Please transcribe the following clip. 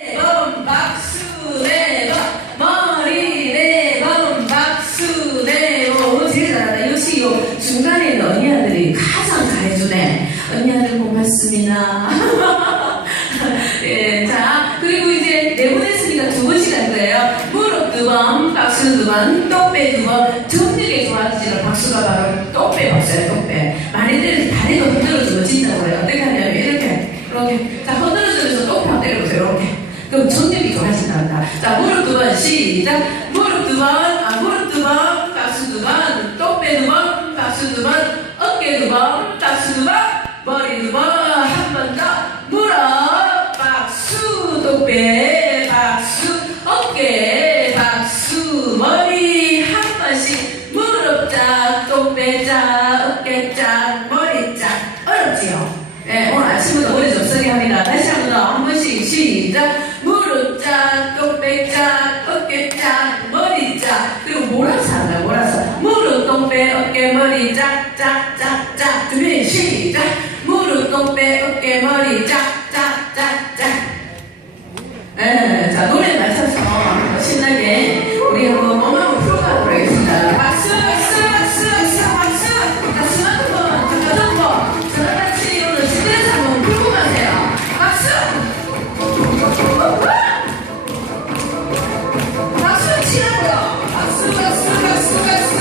네번 박수 네번 머리 네번 박수 네번 제일 잘한다. 역시 요 중간에 있는 언니들이 가장 잘해주네. 언니들 고맙습니다. 예, 자 그리고 이제 네번 했으니까 두 번씩 할 거예요. 무릎 두번 박수 두번 똑배 두번. 정력에 좋아지는 박수가 바로 똑배 박수예요 똑배 많이들 다리도 흔들어주고 진다고 그래요 어떻게 하냐면 이렇게 이렇게 자 흔들어주면서 똑배 한번 때려보세요 이렇게 그럼 정력이 좋아진단다. 자, 무릎 두 번, 시작. 무릎 두 번, 아, 무릎 두 번, 박수 두 번, 똑배 두 번, 박수 두 번, 어깨 두 번, 박수 두 번, 머리 두 번, 한 번 더. 무릎, 박수, 똑배, 박수, 어깨, 박수, 머리, 한 번씩. 무릎 짝, 똑배 짝, 어깨 짝, 머리 짝. 어렵지요? 네, 오늘 아침부터 좀 쓰게 합니다. 다시 한 번 더, 한 번씩 시작. 어깨 머리 짝짝짝짝 준비 시작. 무릎 동배 어깨 머리 짝짝짝짝. 예, 자 노래 맞춰서 신나게 우리 한번 몸 한번 풀어가도록 하겠습니다. 박수 박수 박수 박수 박수. 자 스마트폰 자 자전거 저랑 같이 오늘 집에서 한번 풀고 가세요. 박수! 박수 치라고요. 박수 박수 박수 박수.